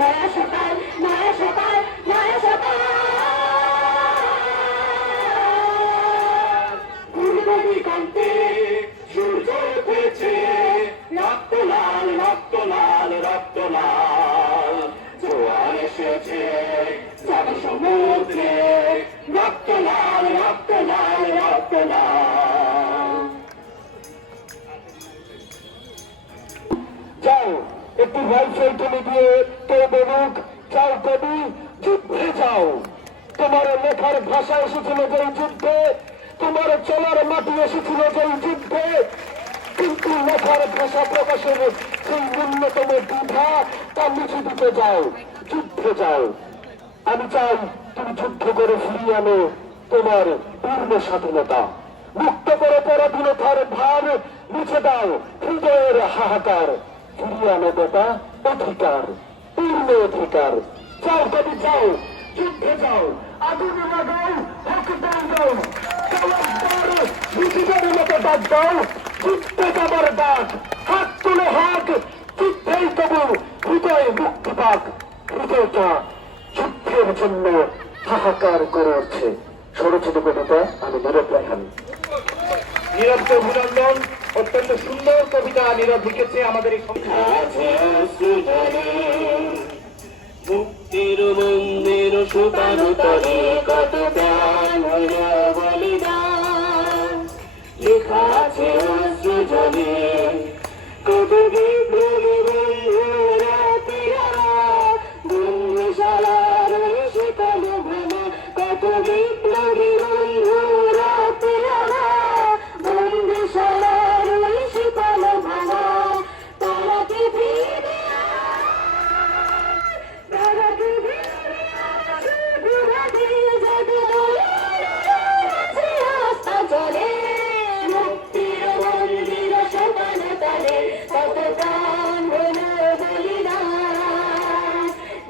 নয়া সকাল নয়া সকাল নয়া সকাল দিগন্তে সূর্য উঠেছে রক্ত লাল এসেছে যাব সমুদ্রে। রক্ত লাল রক্ত যাও। একটু রাইফেল তুলে দিয়ে কে বলুক যাও কবি, যুদ্ধে যাও। তোমার লেখার ভাষা এসেছিল যেই যুদ্ধে, তোমার চলার মাটি এসেছিল যেই যুদ্ধে। কিন্তু লেখার ভাষা প্রকাশের সেই ন্যূনতম দ্বিধা তা মুছে দিতে যাও যুদ্ধে যাও। আমি চাই তুমি যুদ্ধ করে ফিরিয়ে আনো তোমার পূর্ণ স্বাধীনতা। মুক্ত করে পরাধীনতার ভার মুছে দাও, হৃদয়ের হাহাকার। বেটা অধিকার, পূর্ণ অধিকার। যাও কবি যাও, যুদ্ধে যাও, আগুন লাগাও মতো ডাক দাও, যুদ্ধে যাবার ডাক। হাত তুলে, হাত। যুদ্ধেই তবু হৃদয় মুক্তি পাক। হৃদয়টা যুদ্ধের জন্য হাহাকার করে উঠছে। ষড়ছোট কবিতা আমি নীরব রাখান নীরবকে অভিনন্দন অত্যন্ত সুন্দর কবিতা নীরব লিখেছে আমাদের এই মুক্তির মন্দির সুতানো তরে কত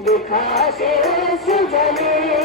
दुखा से सजने